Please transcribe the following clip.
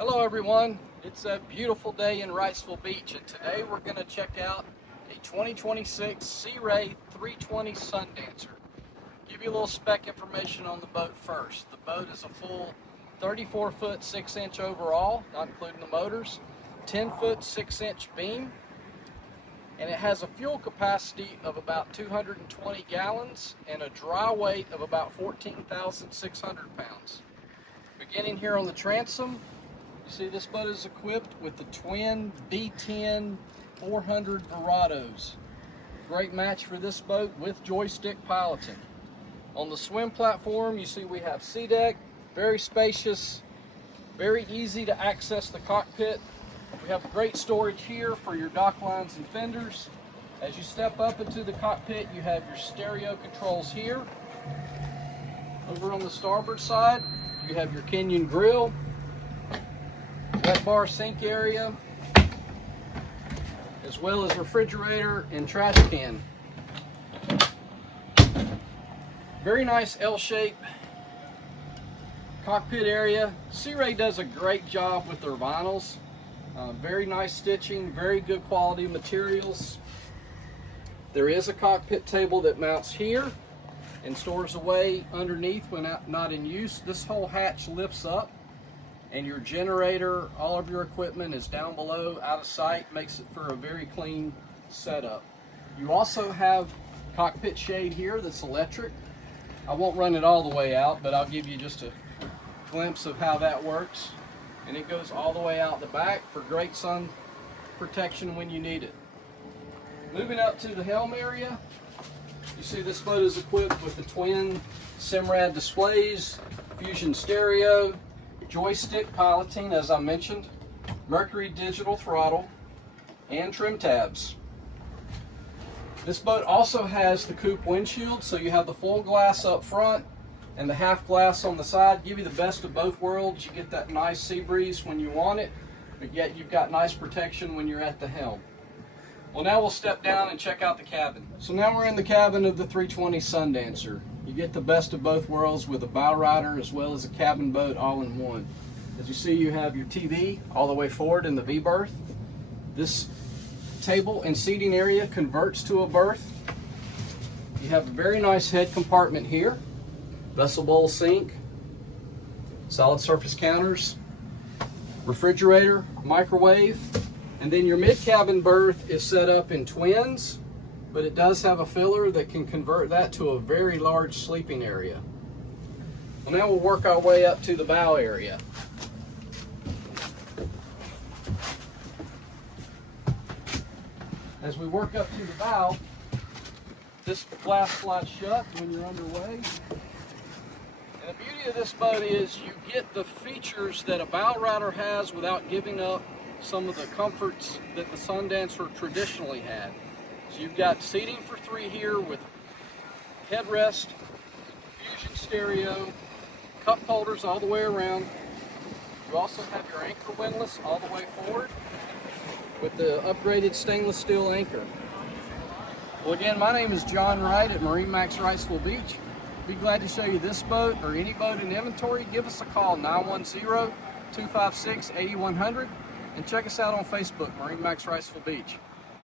Hello everyone, it's a beautiful day in Wrightsville Beach, and today we're going to check out a 2026 Sea Ray 320 Sundancer. Give you a little spec information on the boat first. The boat is a full 34-foot 6-inch overall, not including the motors, 10-foot 6-inch beam, and it has a fuel capacity of about 220 gallons and a dry weight of about 14,600 pounds. Beginning here on the transom, you see this boat is equipped with the twin V10 400 Verados. Great match for this boat with joystick piloting. On the swim platform, you see we have sea deck, very spacious, very easy to access the cockpit. We have great storage here for your dock lines and fenders. As you step up into the cockpit, you have your stereo controls here. Over on the starboard side, you have your Kenyon grill, wet bar sink area, as well as refrigerator and trash can. Very nice L-shape cockpit area. Sea Ray does a great job with their vinyls. Very nice stitching, very good quality materials. There is a cockpit table that mounts here and stores away underneath when not in use. This whole hatch lifts up, and your generator, all of your equipment is down below, out of sight, makes it for a very clean setup. You also have cockpit shade here that's electric. I won't run it all the way out, but I'll give you just a glimpse of how that works. And it goes all the way out the back for great sun protection when you need it. Moving up to the helm area, you see this boat is equipped with the twin Simrad displays, Fusion stereo, joystick piloting, as I mentioned, Mercury digital throttle, and trim tabs. This boat also has the coupe windshield, so you have the full glass up front and the half glass on the side. Give you the best of both worlds. You get that nice sea breeze when you want it, but yet you've got nice protection when you're at the helm. Well, now we'll step down and check out the cabin. So now we're in the cabin of the 320 Sundancer. You get the best of both worlds with a bowrider as well as a cabin boat all in one. As you see, you have your TV all the way forward in the V berth. This table and seating area converts to a berth. You have a very nice head compartment here, vessel bowl sink, solid surface counters, refrigerator, microwave, and then your mid-cabin berth is set up in twins, but it does have a filler that can convert that to a very large sleeping area. Well, now we'll work our way up to the bow area. As we work up to the bow, this glass slides shut when you're underway. And the beauty of this boat is you get the features that a bowrider has without giving up some of the comforts that the Sundancer traditionally had. So you've got seating for 3 here with headrest, Fusion stereo, cup holders all the way around. You also have your anchor windlass all the way forward with the upgraded stainless steel anchor. Well, again, my name is John Wright at MarineMax Wrightsville Beach. Be glad to show you this boat or any boat in inventory. Give us a call, 910-256-8100, and check us out on Facebook, MarineMax Wrightsville Beach.